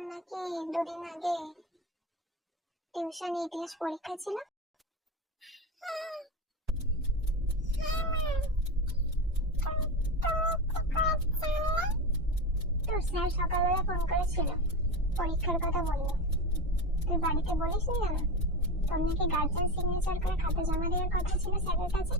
ওর নাকি দুদিন আগে টিউশন ইতিহাস পরীক্ষা ছিল। তোর স্যার সকালবেলা ফোন করেছিল, পরীক্ষার কথা বললো। তুই বাড়িতে বলিস নি জানো? তোর নাকি গার্জিয়ান সিগনেচার করে খাতা জমা দেওয়ার কথা ছিল স্যারের কাছে।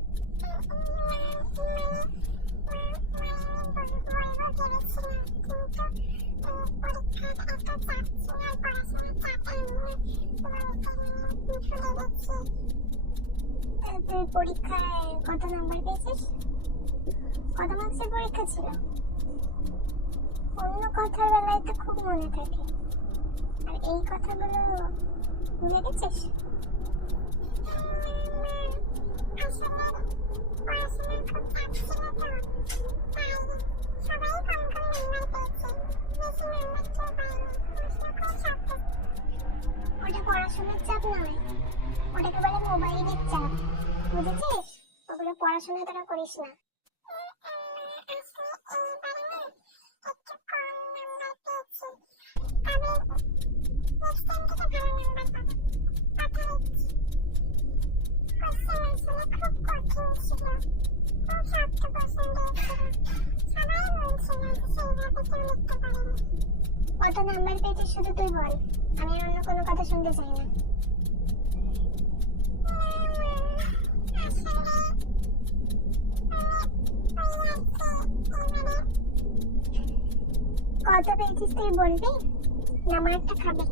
তুই পরীক্ষায় কত নাম্বার পেয়েছিস? কত মার্কসের পরীক্ষা ছিল? অন্য কথার বেলায় তো খুব মনে থাকে, আর এই কথাগুলো ভুলে গেছিস? ওটা পড়াশোনার চাপ নয়, ওটাকে বলে মোবাইলের চাপ, বুঝেছিস? ওগুলো পড়াশোনা তোরা করিস না। কত নাম্বার পেয়েছিস শুধু তুই বল, আমি আর অন্য কোনো কথা শুনতে চাই না। কত পেয়েছিস তুই বলবি না মারটা খাবি?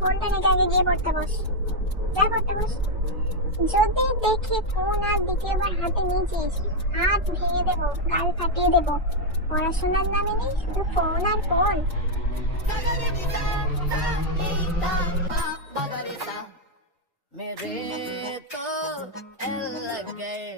ফোনটা রেখে আগে গিয়ে পড়তে বস, যা পড়তে বস। যদি দেখি ফোন আর দ্বিতীয়বার হাতে নিয়েছিস, হাত ভেঙে দেবো, গাল ফাটিয়ে দেবো। পড়াশোনার নামে নেই, শুধু ফোন আর ফোন। मेरे तो लग गए।